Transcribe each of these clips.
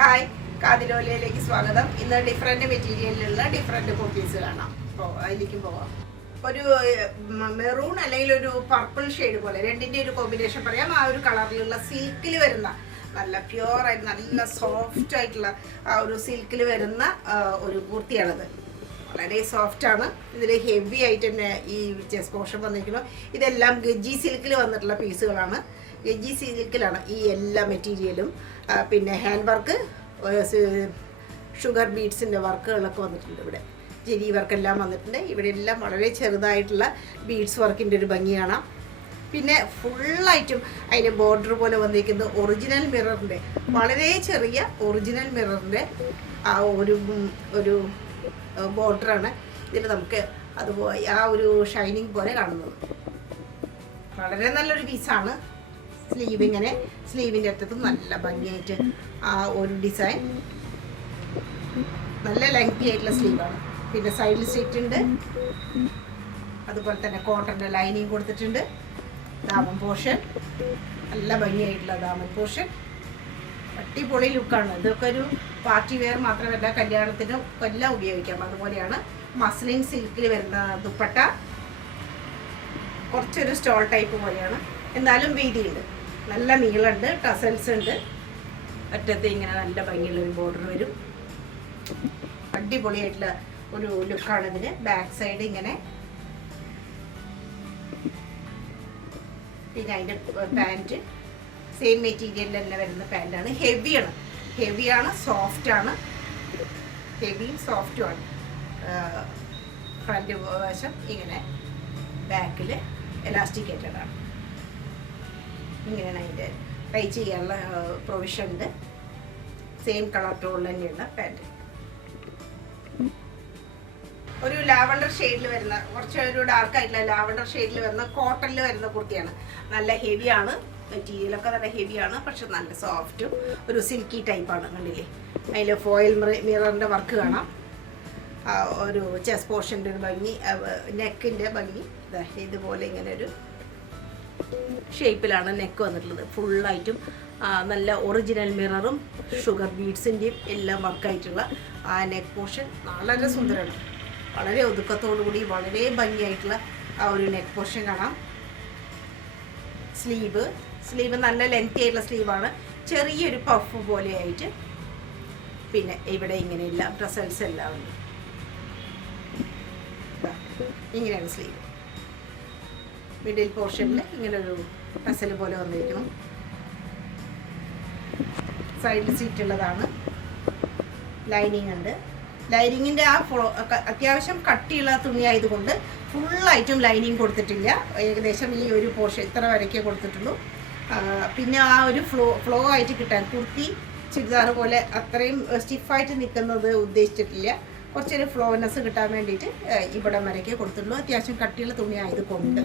Hi, കാതിലോലയിലേക്ക് സ്വാഗതം. ഇന്ന് different മെറ്റീരിയലിലുള്ള different kurtis കാണാം. അപ്പോൾ അതിലേക്ക് പോവാം. ഒരു മെറൂൺ അല്ലെങ്കിൽ ഒരു പർപ്പിൾ ഷെയ്ഡ് പോലെ രണ്ടിൻ്റെ ഒരു കോമ്പിനേഷൻ പറയാം. ആ ഒരു കളറിലുള്ള സിൽക്കിൽ വരുന്ന നല്ല പ്യുവറായിട്ട് നല്ല സോഫ്റ്റ് ആയിട്ടുള്ള ആ ഒരു സിൽക്കിൽ വരുന്ന ഒരു കുർത്തിയാണത്. വളരെ സോഫ്റ്റാണ്. ഇതിൽ ഹെവി ആയിട്ട് തന്നെ ഈ ചെസ്റ്റ് പോർഷൻ വന്നിരിക്കുന്നു. ഇതെല്ലാം ഗജ്ജി സിൽക്കിൽ വന്നിട്ടുള്ള പീസുകളാണ്. ഗജ്ജി സിൽക്കിലാണ് ഈ എല്ലാ മെറ്റീരിയലും. പിന്നെ ഹാൻഡ് വർക്ക്, ഷുഗർ ബീഡ്സിൻ്റെ വർക്കുകളൊക്കെ വന്നിട്ടുണ്ട്. ഇവിടെ ജെരി വർക്കെല്ലാം വന്നിട്ടുണ്ട്. ഇവിടെ എല്ലാം വളരെ ചെറുതായിട്ടുള്ള ബീഡ്സ് വർക്കിൻ്റെ ഒരു ഭംഗി കാണാം. പിന്നെ ഫുള്ളായിട്ടും അതിൻ്റെ ബോർഡർ പോലെ വന്നിരിക്കുന്നത് ഒറിജിനൽ മിററിൻ്റെ, വളരെ ചെറിയ ഒറിജിനൽ മിററിൻ്റെ ആ ഒരു ബോർഡറാണ് ഇതിൽ നമുക്ക് അതുപോലെ ആ ഒരു ഷൈനിങ് പോലെ കാണുന്നത്. വളരെ നല്ലൊരു പീസാണ്. സ്ലീവ് ഇങ്ങനെ, സ്ലീവിൻ്റെ അറ്റത്തും നല്ല ഭംഗിയായിട്ട് ആ ഒരു ഡിസൈൻ, നല്ല ലെങ്തി ആയിട്ടുള്ള സ്ലീവാണ്. പിന്നെ സൈഡിൽ സ്ലിറ്റ് ഉണ്ട്. അതുപോലെ തന്നെ കോട്ടൻ്റെ ലൈനിങ് കൊടുത്തിട്ടുണ്ട്. ദാമൻ പോർഷൻ നല്ല ഭംഗിയായിട്ടുള്ള ദാമൻ പോർഷൻ, അടിപൊളി ലുക്കാണ്. ഇതൊക്കെ ഒരു പാർട്ടി വെയർ മാത്രമല്ല, കല്യാണത്തിനും എല്ലാം ഉപയോഗിക്കാം. അതുപോലെയാണ് മസ്ലിൻ സിൽക്കിൽ വരുന്ന ദുപ്പട്ട. കുറച്ചൊരു സ്റ്റോൾ ടൈപ്പ് പോലെയാണ്, എന്നാലും വീതിയുണ്ട്. നല്ല നീളമുണ്ട്, ടസൽസ് ഉണ്ട്. അറ്റത്ത് ഇങ്ങനെ നല്ല ഭംഗിയുള്ളൊരു ബോർഡർ വരും. അടിപൊളിയായിട്ടുള്ള ഒരു ലുക്കാണ് ഇതിന്. ബാക്ക് സൈഡ് ഇങ്ങനെ. പിന്നെ അതിൻ്റെ പാൻറ്റ് സെയിം മെറ്റീരിയലിൽ തന്നെ വരുന്ന പാൻറ്റാണ്. ഹെവിയാണ്, സോഫ്റ്റാണ്. ഹെവിയും സോഫ്റ്റുമാണ്. ഫ്രണ്ട് വശം ഇങ്ങനെ, ബാക്കിൽ എലാസ്റ്റിക്കേറ്റഡാണ്. ഇങ്ങനെയാണ് അതിൻ്റെ ടൈ ചെയ്യാനുള്ള പ്രൊവിഷൻ ഉണ്ട്. സെയിം കളർ ടോണിൽ തന്നെയുള്ള പാൻറ്റ്. ഒരു ലാവണ്ടർ ഷെയ്ഡിൽ വരുന്ന, കുറച്ചൊരു ഡാർക്കായിട്ടുള്ള ലാവണ്ടർ ഷെയ്ഡിൽ വരുന്ന കോട്ടണിൽ വരുന്ന കുർത്തിയാണ്. നല്ല ഹെവിയാണ്, മെറ്റീരിയലൊക്കെ നല്ല ഹെവിയാണ്. പക്ഷെ നല്ല സോഫ്റ്റും ഒരു സിൽക്കി ടൈപ്പാണ്. കണ്ടില്ലേ, അതിൽ ഫോയിൽ മിററിൻ്റെ വർക്ക് കാണാം. ഒരു ചെസ്റ്റ് പോർഷൻ്റെ ഒരു ഭംഗി, നെക്കിൻ്റെ ഭംഗി ഇതുപോലെ ഇങ്ങനെ ഒരു ഷേപ്പിലാണ് നെക്ക് വന്നിട്ടുള്ളത്. ഫുള്ളായിട്ടും നല്ല ഒറിജിനൽ മിററും ഷുഗർ ബീഡ്സിൻ്റെയും എല്ലാം വർക്കായിട്ടുള്ള ആ നെക്ക് പോർഷൻ വളരെ സുന്ദരമാണ്. വളരെ ഒതുക്കത്തോടു കൂടി വളരെ ഭംഗിയായിട്ടുള്ള ആ ഒരു നെക്ക് പോർഷൻ കാണാം. സ്ലീവ് നല്ല ലെങ്തി ആയിട്ടുള്ള സ്ലീവാണ്. ചെറിയൊരു പഫ് പോലെയായിട്ട്. പിന്നെ ഇവിടെ ഇങ്ങനെയുള്ള ടസൽസ് എല്ലാം ഉണ്ട്. ഇങ്ങനെയാണ് സ്ലീവ്. മിഡിൽ പോർഷനിൽ ഇങ്ങനൊരു ടസൽ പോലെ വന്നിരിക്കണം. സൈഡിൽ സീറ്റ് ഉള്ളതാണ്. ലൈനിങ് ഉണ്ട്. ലൈനിങ്ങിൻ്റെ ആ അത്യാവശ്യം കട്ടിയുള്ള തുണി ആയതുകൊണ്ട് ഫുള്ളായിട്ടും ലൈനിങ് കൊടുത്തിട്ടില്ല. ഏകദേശം ഈ ഒരു പോർഷൻ ഇത്ര വരയ്ക്കേ കൊടുത്തിട്ടുള്ളൂ. പിന്നെ ആ ഒരു ഫ്ലോ ആയിട്ട് കിട്ടാൻ, കുർത്തി ചുരിദാർ പോലെ അത്രയും സ്റ്റിഫായിട്ട് നിൽക്കുന്നത് ഉദ്ദേശിച്ചിട്ടില്ല. കുറച്ചൊരു ഫ്ലോനെസ് കിട്ടാൻ വേണ്ടിയിട്ട് ഇവിടം വരയ്ക്കേ കൊടുത്തിട്ടുള്ളൂ. അത്യാവശ്യം കട്ടിയുള്ള തുണി ആയതുകൊണ്ട്.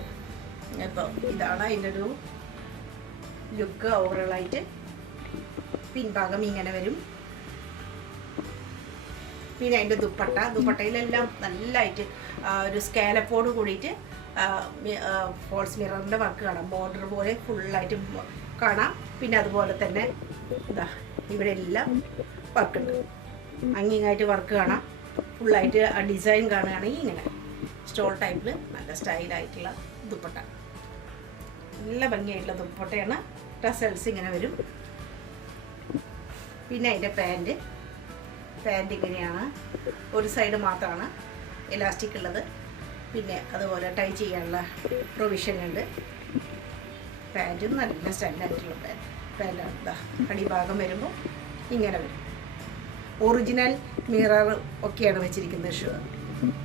അപ്പോൾ ഇതാണ് അതിൻ്റെ ഒരു ലുക്ക് ഓവറോളായിട്ട്. പിൻഭാഗം ഇങ്ങനെ വരും. പിന്നെ അതിൻ്റെ ദുപ്പട്ടയിലെല്ലാം നല്ലതായിട്ട് ഒരു സ്കാലപ്പോട് കൂടിയിട്ട് ഫോൾസ് മിററിൻ്റെ വർക്ക് കാണാം. ബോർഡർ പോലെ ഫുള്ളായിട്ട് കാണാം. പിന്നെ അതുപോലെ തന്നെ ഇതാ ഇവിടെ എല്ലാം വർക്കുണ്ട്. അങ്ങിങ്ങായിട്ട് വർക്ക് കാണാം. ഫുള്ളായിട്ട് ആ ഡിസൈൻ കാണുകയാണെങ്കിൽ ഇങ്ങനെ സ്റ്റോൾ ടൈപ്പിൽ നല്ല സ്റ്റൈലായിട്ടുള്ള ദുപ്പട്ട, നല്ല ഭംഗിയായിട്ടുള്ള ദുപ്പട്ടയാണ്. ടസൽസ് ഇങ്ങനെ വരും. പിന്നെ അതിൻ്റെ പാൻറ്റ് ഇങ്ങനെയാണ്. ഒരു സൈഡ് മാത്രമാണ് എലാസ്റ്റിക് ഉള്ളത്. പിന്നെ അതുപോലെ ടൈ ചെയ്യാനുള്ള പ്രൊവിഷൻ ഉണ്ട്. പാൻറ്റും നല്ല സ്റ്റൈലായിട്ടുള്ള പാൻറ്റാണ്. ഇതാ അടിഭാഗം വരുമ്പോൾ ഇങ്ങനെ വരും. ഒറിജിനൽ മിറർ ഒക്കെയാണ് വെച്ചിരിക്കുന്നത്.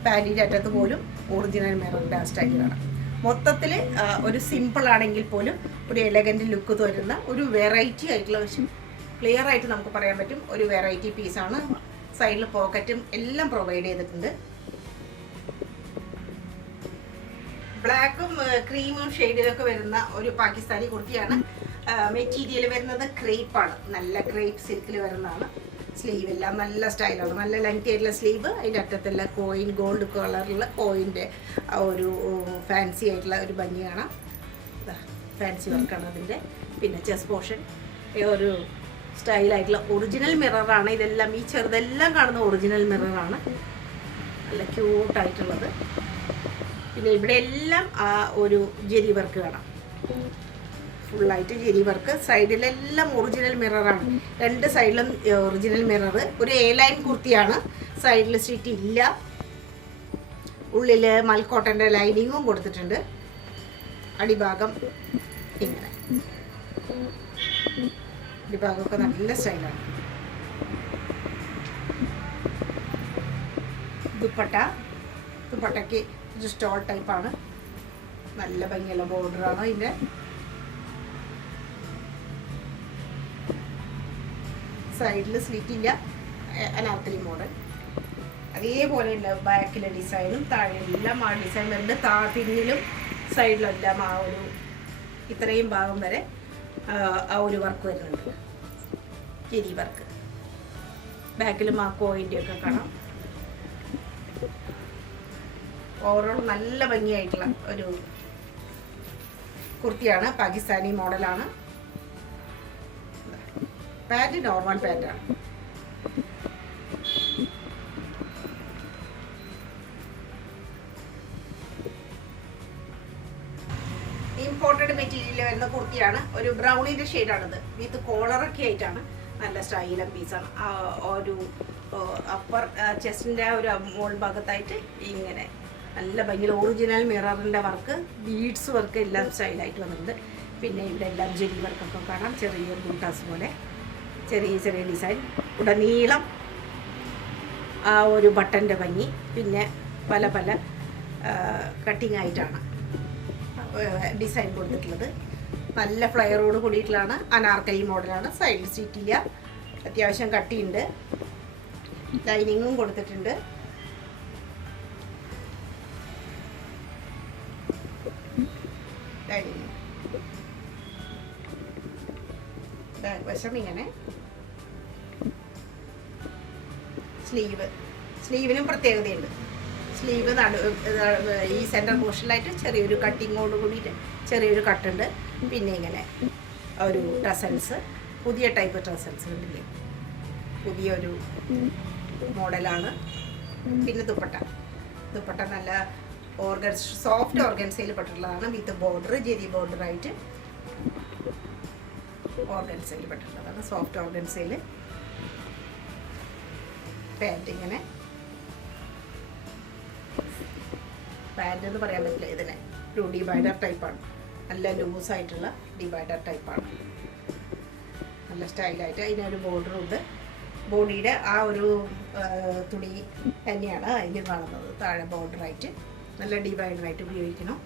പാൻറ്റിൻ്റെ അറ്റത്ത് പോലും ഒറിജിനൽ മിററിൻ്റെ ആ സ്റ്റൈൽ കാണാം. മൊത്തത്തിൽ ഒരു സിമ്പിൾ ആണെങ്കിൽ പോലും ഒരു എലഗൻ്റ് ലുക്ക് തരുന്ന ഒരു വെറൈറ്റി ആയിട്ടുള്ള വശം ക്ലിയർ ആയിട്ട് നമുക്ക് പറയാൻ പറ്റും. ഒരു വെറൈറ്റി പീസാണ്. സൈഡിൽ പോക്കറ്റും എല്ലാം പ്രൊവൈഡ് ചെയ്തിട്ടുണ്ട്. ബ്ലാക്കും ക്രീമും ഷെയ്ഡിലൊക്കെ വരുന്ന ഒരു പാകിസ്ഥാനി കുർത്തിയാണ്. മെറ്റീരിയൽ വരുന്നത് ക്രേപ്പാണ്. നല്ല ക്രേപ്പ് സിൽക്കിൽ വരുന്നതാണ്. സ്ലീവ് എല്ലാം നല്ല സ്റ്റൈലാണ്. നല്ല ലെങ്തി ആയിട്ടുള്ള സ്ലീവ്. അതിൻ്റെ അറ്റത്തുള്ള കോയിൻ, ഗോൾഡ് കളറിലുള്ള കോയിൻ്റെ ഒരു ഫാൻസി ആയിട്ടുള്ള ഒരു ഭംഗി കാണാം. ഫാൻസി വർക്കാണ് അതിൻ്റെ. പിന്നെ ചെസ്റ്റ് പോർഷൻ ഒരു സ്റ്റൈലായിട്ടുള്ള ഒറിജിനൽ മിററാണ് ഇതെല്ലാം. ഈ ചെറുതെല്ലാം കാണുന്ന ഒറിജിനൽ മിററാണ്. നല്ല ക്യൂട്ടായിട്ടുള്ളത്. പിന്നെ ഇവിടെ എല്ലാം ആ ഒരു ജെരി വർക്ക് കാണാം. ഫുള്ളായിട്ട് ജെരി വർക്ക്. സൈഡിലെല്ലാം ഒറിജിനൽ മിററാണ്. 2 സൈഡിലും ഒറിജിനൽ മിറർ. ഒരു എ ലൈൻ കുർത്തിയാണ്. സൈഡിൽ സ്റ്റിച്ച് ഇല്ല. ഉള്ളിൽ മൽക്കോട്ടൻ്റെ ലൈനിങ്ങും കൊടുത്തിട്ടുണ്ട്. അടിഭാഗം ഇങ്ങനെ. അടിഭാഗമൊക്കെ നല്ല സ്റ്റൈലാണ്. ദുപ്പട്ടയ്ക്ക് ഒരു സ്റ്റോൾ ടൈപ്പാണ്. നല്ല ഭംഗിയുള്ള ബോർഡറാണ് ഇതിൻ്റെ. സൈഡിൽ സ്ലിറ്റ് ഇല്ല. അനാർക്കലി മോഡൽ. അതേപോലെ ഉണ്ട് ബാക്കിലെ ഡിസൈനും താഴെയെല്ലാം ആ ഡിസൈൻ വരുന്നുണ്ട്. പിന്നിലും സൈഡിലെല്ലാം ആ ഒരു ഇത്രയും ഭാഗം വരെ ആ ഒരു വർക്ക് വരുന്നുണ്ട്. ജെരി വർക്ക്. ബാക്കിലും ആ കോയിൻ്റെ ഒക്കെ കാണാം. ഓവറോൾ നല്ല ഭംഗിയായിട്ടുള്ള ഒരു കുർത്തിയാണ്. പാകിസ്ഥാനി മോഡലാണ്. പാൻറ് നോർമൽ പാൻറ്റാണ്. ഇമ്പോർട്ടഡ് മെറ്റീരിയൽ വരുന്ന കുർത്തിയാണ്. ഒരു ബ്രൗണിൻ്റെ ഷെയ്ഡാണിത്. വിത്ത് കോളറൊക്കെ ആയിട്ടാണ്. നല്ല സ്റ്റൈലൻ പീസാണ്. ഒരു അപ്പർ ചെസ്റ്റിൻ്റെ ആ ഒരു മോൾ ഭാഗത്തായിട്ട് ഇങ്ങനെ നല്ല ഭംഗിയിൽ ഒറിജിനൽ മിററിൻ്റെ വർക്ക്, ബീഡ്സ് വർക്ക് എല്ലാം സ്റ്റൈലായിട്ട് വന്നിട്ടുണ്ട്. പിന്നെ ഇവിടെ എല്ലാം ജെരി വർക്കൊക്കെ കാണാം. ചെറിയൊരു ബൂട്ടാസ് പോലെ ചെറിയ ചെറിയ ഡിസൈൻ. ഉടനീളം ആ ഒരു ബട്ടൻ്റെ ഭംഗി. പിന്നെ പല പല കട്ടിങ് ആയിട്ടാണ് ഡിസൈൻ കൊടുത്തിട്ടുള്ളത്. നല്ല ഫ്ലയറോട് കൂടിയിട്ടുള്ളതാണ്. അനാർക്കലി മോഡലാണ്. സൈഡിൽ സീറ്റില്ല. അത്യാവശ്യം കട്ടിയുണ്ട്. ലൈനിങ്ങും കൊടുത്തിട്ടുണ്ട്. വശം ഇങ്ങനെ. സ്ലീവിനും പ്രത്യേകതയുണ്ട്. സ്ലീവ് ഈ സെൻറ്റർ പോർഷനിലായിട്ട് ചെറിയൊരു കട്ടിങ്ങോട് കൂടിയിട്ട് ചെറിയൊരു കട്ടുണ്ട്. പിന്നെ ഇങ്ങനെ ഒരു ടസൽസ്, പുതിയ ടൈപ്പ് ടസൽസ് കണ്ടില്ലേ, പുതിയൊരു മോഡലാണ്. പിന്നെ ദുപ്പട്ട നല്ല സോഫ്റ്റ് ഓർഗൻസയിൽ പെട്ടിട്ടുള്ളതാണ്. വിത്ത് ബോർഡർ, ജെരി ബോർഡറായിട്ട് ഓർഗൻസയിൽ പെട്ടിട്ടുള്ളതാണ്. സോഫ്റ്റ് ഓർഗൻസയിൽ. പാൻറ്റ് ഇങ്ങനെ. പാൻറ്റ് എന്ന് പറയാൻ പറ്റില്ല ഇതിനെ. ഒരു ഡിവൈഡർ ടൈപ്പാണ്. നല്ല ലൂസായിട്ടുള്ള ഡിവൈഡർ ടൈപ്പാണ്. നല്ല സ്റ്റൈലായിട്ട് അതിനൊരു ബോർഡറും ഉണ്ട്. ബോഡിയുടെ ആ ഒരു തുണി തന്നെയാണ് അതിൽ കാണുന്നത്. താഴെ ബോർഡറായിട്ട് നല്ല ഡിവൈഡറായിട്ട് ഉപയോഗിക്കണം.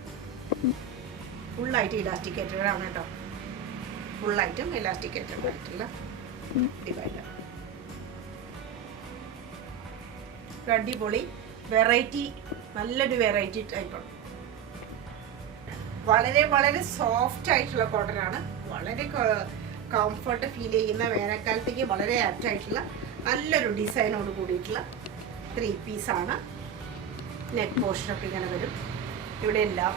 ഫുള്ളായിട്ട് ഇലാസ്റ്റിക്കേറ്റഡ് ആണ് കേട്ടോ. ഫുള്ളായിട്ടും ഇലാസ്റ്റിക്കേറ്റഡ് ആയിട്ടുള്ള ഡിവൈഡർ. അടിപൊളി വെറൈറ്റി, നല്ലൊരു വെറൈറ്റി ടൈപ്പാണ്. വളരെ വളരെ സോഫ്റ്റ് ആയിട്ടുള്ള കോട്ടനാണ്. വളരെ കംഫർട്ട് ഫീൽ ചെയ്യുന്ന, വേനൽക്കാലത്തേക്ക് വളരെ ആപ്റ്റ് ആയിട്ടുള്ള നല്ലൊരു ഡിസൈനോട് കൂടിയിട്ടുള്ള 3 പീസാണ്. നെക്ക് പോർഷനൊക്കെ ഇങ്ങനെ വരും. ഇവിടെ എല്ലാം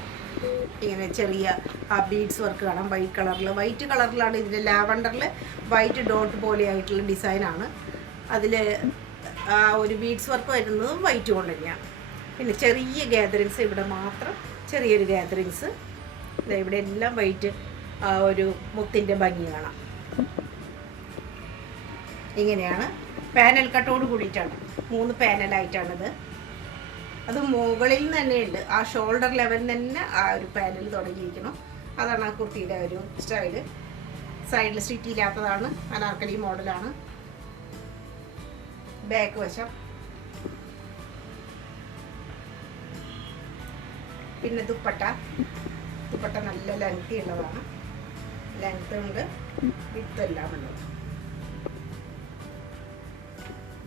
ഇങ്ങനെ ചെറിയ ആ ബീഡ്സ് വർക്ക് കാണാം. വൈറ്റ് കളറിലാണ് ഇതിൻ്റെ. ലാവണ്ടറിൽ വൈറ്റ് ഡോട്ട് പോലെ ആയിട്ടുള്ള ഡിസൈനാണ്. അതിൽ ആ ഒരു ബീഡ്സ് വർക്ക് വരുന്നതും വൈറ്റ് കൊണ്ട് തന്നെയാണ്. പിന്നെ ചെറിയ ഗ്യാതറിങ്സ്, ഇവിടെ മാത്രം ചെറിയൊരു ഗ്യാതറിങ്സ്. ഇവിടെ എല്ലാം വൈറ്റ് ആ ഒരു മുത്തിൻ്റെ ഭംഗി കാണാം. ഇങ്ങനെയാണ്. പാനൽ കട്ടോട് കൂടിയിട്ടാണ്. 3 പാനലായിട്ടാണിത്. അത് മുകളിൽ നിന്ന് തന്നെയുണ്ട്. ആ ഷോൾഡർ ലെവലിൽ തന്നെ ആ ഒരു പാനൽ തുടങ്ങിയിരിക്കണം. അതാണ് ആ കുർത്തിയുടെ ഒരു സ്റ്റൈല്. സൈഡിൽ സ്റ്റിച്ച് ഇല്ലാത്തതാണ്. അനാർക്കലി മോഡലാണ്. ബാക്ക് വശം. പിന്നെ ദുപ്പട്ട നല്ല ലെങ്തി ഉള്ളതാണ്. ലെങ്ത് ഉണ്ട്, വിത്ത് എല്ലാം ഉള്ളത്.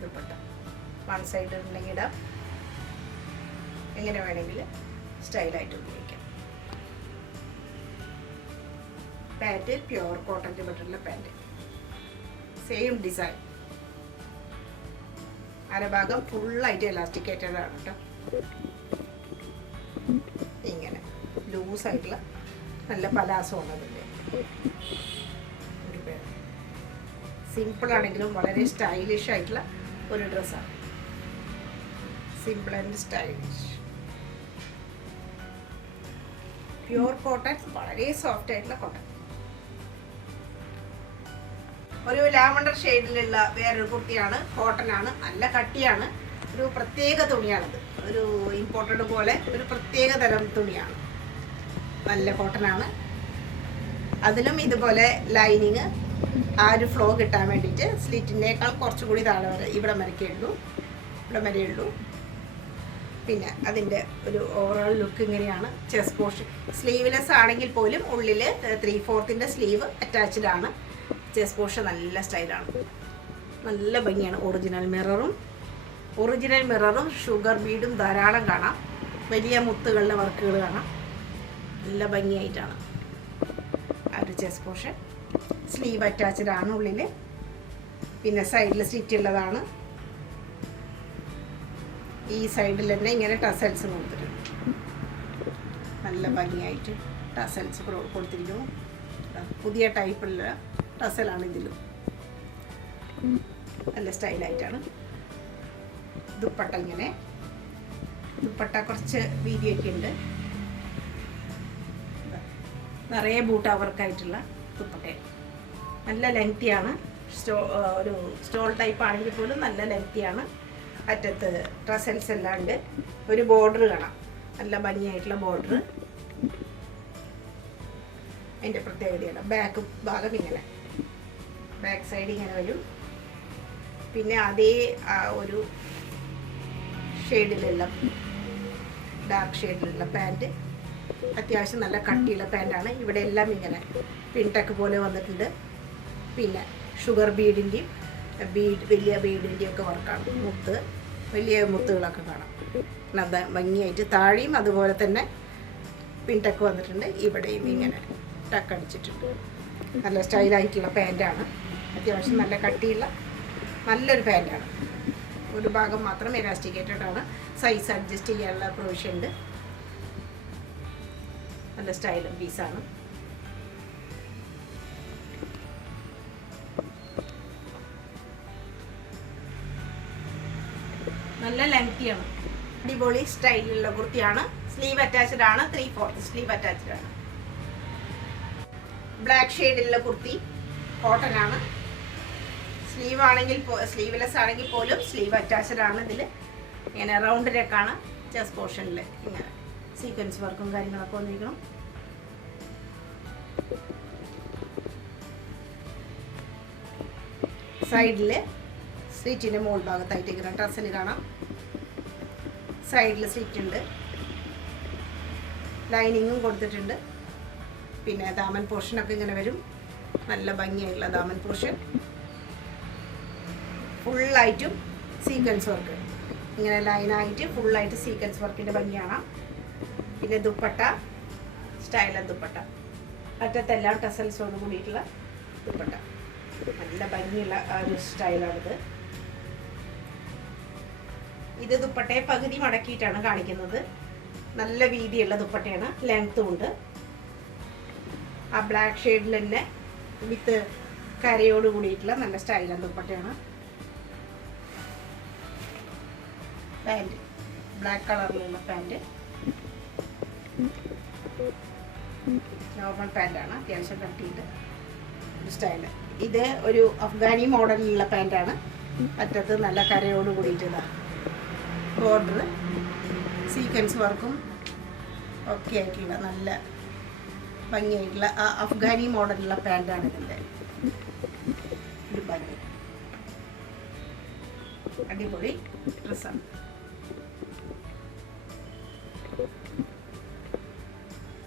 ദുപ്പട്ട വൺ സൈഡ് ഉണ്ടെങ്കിൽ ഇടാം. എങ്ങനെ വേണമെങ്കിൽ സ്റ്റൈലായിട്ട് ഉപയോഗിക്കാം. പാൻറ്റ് പ്യുവർ കോട്ടൻ്റെ പറ്റുള്ള പാൻറ്റ്. Same design. അരഭാഗം ഫുള്ളായിട്ട് എലാസ്റ്റിക്കേറ്റഡ് ആണ് കേട്ടോ. ഇങ്ങനെ ലൂസായിട്ടുള്ള നല്ല പലാസമാണ് അതിൻ്റെ. സിമ്പിൾ ആണെങ്കിലും വളരെ സ്റ്റൈലിഷ് ആയിട്ടുള്ള ഒരു ഡ്രസ്സാണ്. Simple and stylish. Pure cotton, വളരെ സോഫ്റ്റ് ആയിട്ടുള്ള കോട്ടൺ. ഒരു ലാവണ്ടർ ഷെയ്ഡിലുള്ള വേറൊരു കുർത്തിയാണ്. കോട്ടൺ ആണ്, നല്ല കട്ടിയാണ്. ഒരു പ്രത്യേക തുണിയാണിത്. ഒരു ഇമ്പോർട്ടഡ് പോലെ ഒരു പ്രത്യേക തരം തുണിയാണ്. നല്ല കോട്ടൺ ആണ്. അതിലും ഇതുപോലെ ലൈനിങ് ആ ഒരു ഫ്ലോ കിട്ടാൻ വേണ്ടിയിട്ട് സ്ലിറ്റിനേക്കാൾ കുറച്ചുകൂടി താഴെ വരെ ഇവിടെ വരെയുള്ളൂ. പിന്നെ അതിൻ്റെ ഒരു ഓവറോൾ ലുക്ക് ഇങ്ങനെയാണ്. ചെസ്റ്റ് പോർഷൻ സ്ലീവ്ലെസ് ആണെങ്കിൽ പോലും ഉള്ളിൽ 3/4 സ്ലീവ് അറ്റാച്ച്ഡ് ആണ്. ചെസ്റ്റ് പോർഷൻ നല്ല സ്റ്റൈലാണ്, നല്ല ഭംഗിയാണ്. ഒറിജിനൽ മിററും ഷുഗർ ബീഡും ധാരാളം കാണാം. വലിയ മുത്തുകളുടെ വർക്കുകൾ കാണാം. നല്ല ഭംഗിയായിട്ടാണ് ആ ഒരു ചെസ്റ്റ് പോർഷൻ. സ്ലീവ് അറ്റാച്ച്ഡ് ആണ് ഉള്ളിൽ. പിന്നെ സൈഡിൽ സ്റ്റിച്ച് ഉള്ളതാണ്. ഈ സൈഡിൽ തന്നെ ഇങ്ങനെ ടസൽസ് കൊടുത്തിട്ടുണ്ട്. നല്ല ഭംഗിയായിട്ട് ടസൽസ് കൊടുത്തിരിക്കുന്നു. പുതിയ ടൈപ്പുള്ള ടസലാണ് ഇതിലും. നല്ല സ്റ്റൈലായിട്ടാണ്. ദുപ്പട്ട ഇങ്ങനെ, ദുപ്പട്ട കുറച്ച് വീതിയൊക്കെ ഉണ്ട്. നിറയെ ബൂട്ടാ വർക്കായിട്ടുള്ള ദുപ്പട്ടയാണ്. നല്ല ലെങ്തിയാണ്. ഒരു സ്റ്റോൾ ടൈപ്പ് ആണെങ്കിൽ പോലും നല്ല ലെങ്തിയാണ്. അറ്റത്ത് ട്രസൽസ് എല്ലാം ഉണ്ട്. ഒരു ബോർഡർ കാണാം, നല്ല ഭംഗിയായിട്ടുള്ള ബോർഡർ. അതിൻ്റെ പ്രത്യേകതയാണ് ബാക്ക് ഭാഗം ഇങ്ങനെ, ബാക്ക് സൈഡ് ഇങ്ങനെ വരും. പിന്നെ അതേ ഒരു ഷെയ്ഡിലുള്ള ഡാർക്ക് ഷെയ്ഡിലുള്ള പാൻറ്റ്. അത്യാവശ്യം നല്ല കട്ടിയുള്ള പാൻറ്റാണ്. ഇവിടെ എല്ലാം ഇങ്ങനെ പിൻടക്ക് പോലെ വന്നിട്ടുണ്ട്. പിന്നെ ഷുഗർ ബീഡിൻ്റെയും വലിയ ബീഡിൻ്റെയും ഒക്കെ വർക്കാണ്. വലിയ മുത്തുകളൊക്കെ കാണാം. നല്ല ഭംഗിയായിട്ട് താഴെയും അതുപോലെ തന്നെ പിൻടക്ക് വന്നിട്ടുണ്ട്. ഇവിടെയും ഇങ്ങനെ ടക്ക് അടിച്ചിട്ടുണ്ട്. നല്ല സ്റ്റൈലായിട്ടുള്ള പാൻറ്റാണ്. അത്യാവശ്യം നല്ല കട്ടിയുള്ള നല്ലൊരു പാൻറ്റാണ്. ഒരു ഭാഗം മാത്രം എലാസ്റ്റിക്കേറ്റഡ് ആണ്. സൈസ് അഡ്ജസ്റ്റ് ചെയ്യാനുള്ള പ്രൊവിഷൻ ഉണ്ട്. നല്ല സ്റ്റൈലും പീസാണ്. നല്ല ലെങ്തിയാണ്. അടിപൊളി സ്റ്റൈലിലുള്ള കുർത്തിയാണ്. സ്ലീവ് അറ്റാച്ച്ഡ് ആണ്. 3/4 സ്ലീവ് അറ്റാച്ച്ഡ് ആണ്. ബ്ലാക്ക് ഷെയ്ഡിലുള്ള കുർത്തി, കോട്ടൺ ആണ്. സ്ലീവ് ആണെങ്കിൽ സ്ലീവ്ലെസ് ആണെങ്കിൽ പോലും സ്ലീവ് അറ്റാച്ച്ഡ് ആണ്. ഇതിൽ ഇങ്ങനെ റൗണ്ട് നെക്കാണ്. ചെസ്റ്റ് പോർഷനിൽ ഇങ്ങനെ സീക്വൻസ് വർക്കും കാര്യങ്ങളൊക്കെ വന്നിരിക്കണം. സൈഡിൽ സ്ലിറ്റിൻ്റെ മുകൾ ഭാഗത്തായിട്ട് ഇങ്ങനെ ടസൽ കാണാം. സൈഡിൽ സ്ലിറ്റ് ഉണ്ട്. ലൈനിങ്ങും കൊടുത്തിട്ടുണ്ട്. പിന്നെ ദാമൻ പോർഷനൊക്കെ ഇങ്ങനെ വരും. നല്ല ഭംഗിയായിട്ടുള്ള ദാമൻ പോർഷൻ. ഫുള്ളായിട്ടും സീക്വൻസ് വർക്ക് ഇങ്ങനെ ലൈനായിട്ട് ഫുള്ളായിട്ട് സീക്വൻസ് വർക്കിൻ്റെ ഭംഗിയാണ്. പിന്നെ ദുപ്പട്ട, സ്റ്റൈലൻ ദുപ്പട്ട, അറ്റത്തെല്ലാം ടസൽസോട് കൂടിയിട്ടുള്ള ദുപ്പട്ട. നല്ല ഭംഗിയുള്ള ഒരു സ്റ്റൈലാണിത്. ഇത് ദുപ്പട്ടയെ പകുതി മടക്കിയിട്ടാണ് കാണിക്കുന്നത്. നല്ല വീതിയുള്ള ദുപ്പട്ടയാണ്, ലെങ്ത്തും ഉണ്ട്. ആ ബ്ലാക്ക് ഷെയ്ഡിൽ തന്നെ വിത്ത് കരയോട് കൂടിയിട്ടുള്ള നല്ല സ്റ്റൈലൻ ദുപ്പട്ടയാണ്. പാൻറ് ബ്ലാക്ക് കളറിലുള്ള പാൻറ്, നോർമൽ പാൻറ്റാണ്. അത്യാവശ്യം കട്ടിയിട്ട് ഒരു സ്റ്റൈല്. ഇത് ഒരു അഫ്ഗാനി മോഡലിലുള്ള പാൻറ്റാണ്. അറ്റത്ത് നല്ല കരയോട് കൂടിയിട്ട് ബോർഡർ സീക്വൻസ് വർക്കും ഒക്കെ ആയിട്ടുള്ള നല്ല ഭംഗിയായിട്ടുള്ള അഫ്ഗാനി മോഡലുള്ള പാൻറ്റാണ് ഇതിൻ്റെ ഒരു ഭംഗി. അടിപൊളി ഡ്രസ്സാണ്.